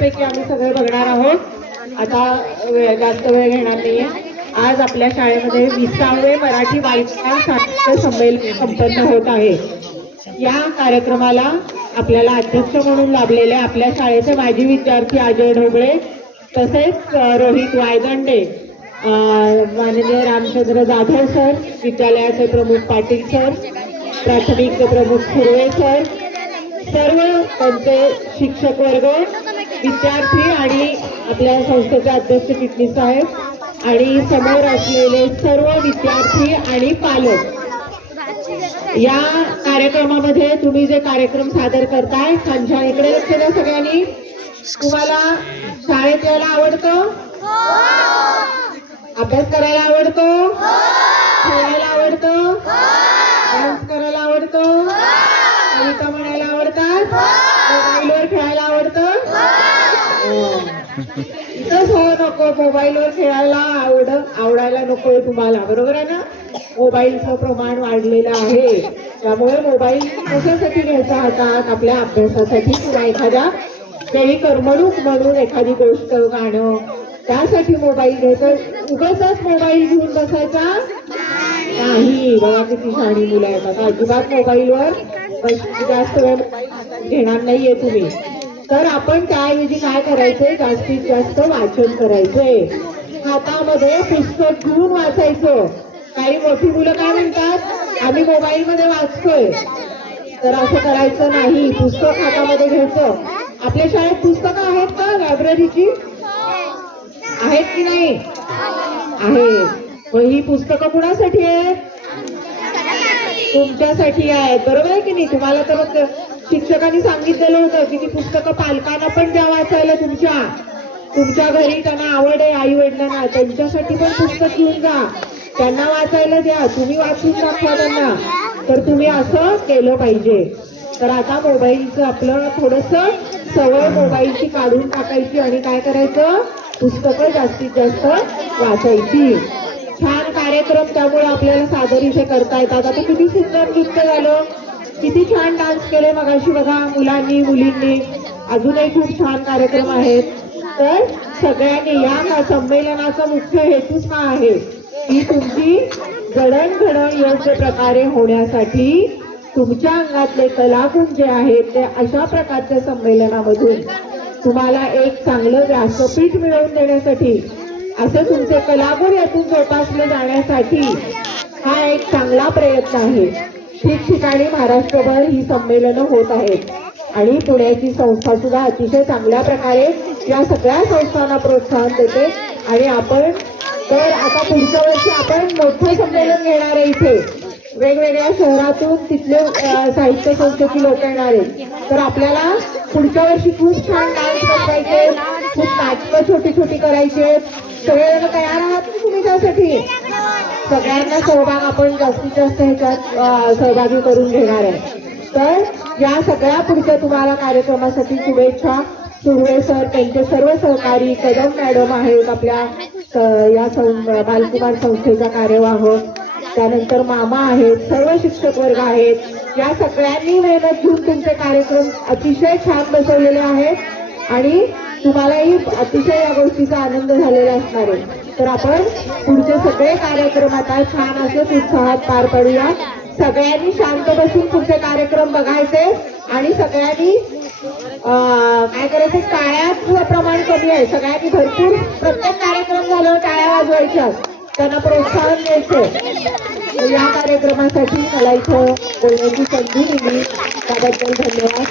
पैकी आम्ही सगळे बघणार आहोत. आता वेळ जास्त वेळ घेणार नाहीये. आज आपल्या शाळेमध्ये विसावे मराठी बालिका साहित्य संमेलन संपन्न होत आहे. या कार्यक्रमाला आपल्याला अध्यक्ष म्हणून लाभलेले आपल्या शाळेचे माजी विद्यार्थी अजय ढोबळे तसेच रोहित वायदंडे माननीय रामचंद्र जाधव सर विद्यालयाचे प्रमुख पाटील सर प्राथमिक प्रमुख सुर्वे सर सर्व त्यांचे शिक्षक वर्ग विद्यार्थी आणि आपल्या संस्थेचे अध्यक्ष चिटणीस साहेब आणि समोर असलेले सर्व विद्यार्थी आणि पालक. या कार्यक्रमामध्ये तुम्ही जे कार्यक्रम सादर करताय छान इकडे लक्ष द्या सगळ्यांनी. तुम्हाला शाळेत यायला आवडतं? अभ्यास करायला आवडतो? खेळायला आवडतं? डान्स करायला आवडतं? कविता म्हणायला आवडतात? इथंच हो नको मोबाईलवर खेळायला आवड आवडायला नकोय तुम्हाला बरोबर आहे ना? मोबाईलचं प्रमाण वाढलेलं आहे. त्यामुळे मोबाईल कशासाठी घ्यायचा हातात? आपल्या अभ्यासासाठी किंवा एखाद्या वेळी करमणूक म्हणून एखादी गोष्ट गाणं. त्यासाठी मोबाईल घ्यायचं. उगाच मोबाईल घेऊन बसायचा नाही. बघा किती शाणी मुलं आहेत. आता अजिबात मोबाईलवर जास्त वेळ घेणार नाहीये तुम्ही. तर आपण त्याऐवजी काय करायचंय? जास्तीत जास्त वाचन करायचंय. हातामध्ये पुस्तक घेऊन वाचायचं. काही मोठी मुलं काय म्हणतात? आम्ही मोबाईल मध्ये वाचतोय. तर असं करायचं नाही. पुस्तक हातामध्ये घ्यायचं. आपल्या शाळेत पुस्तकं आहेत का लायब्ररीची आहेत की नाही? आहे. मग ही पुस्तकं कुणासाठी आहेत? तुमच्यासाठी आहेत. बरोबर आहे की नाही? तुम्हाला तर शिक्षकांनी सांगितलेलं होतं की ती पुस्तकं पालकांना पण द्या वाचायला तुमच्या. तुमच्या घरी त्यांना आवड आहे आई वडिलांना. त्यांच्यासाठी पण पुस्तक घेऊन जा. त्यांना वाचायला द्या. तुम्ही वाचून दाखवा त्यांना. तर तुम्ही असं केलं पाहिजे. तर आता मोबाईलचं आपलं थोडस सवय मोबाईलची काढून टाकायची आणि काय करायचं? पुस्तकं जास्तीत जास्त वाचायची. छान कार्यक्रम त्यामुळे आपल्याला सादर इथे करता येतात. आता किती सुंदर नृत्य झालं. किती छान डान्स केले मगाशी बघा मुलांनी मुलींनी. अजूनही खूप छान कार्यक्रम आहेत. तर सगळ्यांनी या संमेलनाचा मुख्य हेतूच हा आहे? की तुमची जडणघडण योग्य प्रकारे होण्यासाठी तुमच्या अंगातले कलागुण जे आहेत ते अशा प्रकारच्या संमेलनामधून तुम्हाला एक चांगलं व्यासपीठ मिळवून देण्यासाठी असे तुमचे कलागुण यातून जोपासले जाण्यासाठी हा एक चांगला प्रयत्न आहे. ठिकठिकाणी महाराष्ट्रभर ही संमेलनं होत आहेत. आणि पुण्याची संस्था सुद्धा अतिशय चांगल्या प्रकारे या सगळ्या संस्थांना प्रोत्साहन देते. आणि आपण तर आता पुढच्या वर्षी आपण मोठं संमेलन घेणार आहे इथे. वेगवेगळ्या शहरातून तिथले साहित्य संस्थेची लोक येणार आहेत. तर आपल्याला पुढच्या वर्षी खूप छान डान्स करायचे खूप नाटकं छोटी छोटी करायचे सगळेजण तयार आहात तुम्ही त्यासाठी? सगळ्यांना सहभाग आपण जास्तीत जास्त ह्याच्यात सहभागी करून घेणार आहे. तर या सगळ्या पुढच्या तुम्हाला कार्यक्रमासाठी शुभेच्छा. सुर्वे सर त्यांचे सर्व सहकारी कदम मॅडम आहेत आपल्या या सं- बालकुमार संस्थेचा कार्यवाह त्यानंतर मामा आहेत सर्व शिक्षक वर्ग आहेत. या सगळ्यांनी मेहनत घेऊन तुमचे कार्यक्रम अतिशय छान बसवलेले आहेत. आणि तुम्हालाही अतिशय या गोष्टीचा आनंद झालेला असणार आहे. तर आपण पुढचे सगळे कार्यक्रम आता छान असं उत्साहात पार पाडूया. सगळ्यांनी शांत बसून पुढचे कार्यक्रम बघायचे आणि सगळ्यांनी काय करायचं टाळ्याचं प्रमाण कमी आहे. सगळ्यांनी भरपूर प्रत्येक कार्यक्रम झाल्यावर टाळ्या वाजवायच्या. त्यांना प्रोत्साहन द्यायचं. या कार्यक्रमासाठी मला इथं बोलण्याची संधी दिली. त्याबद्दल धन्यवाद.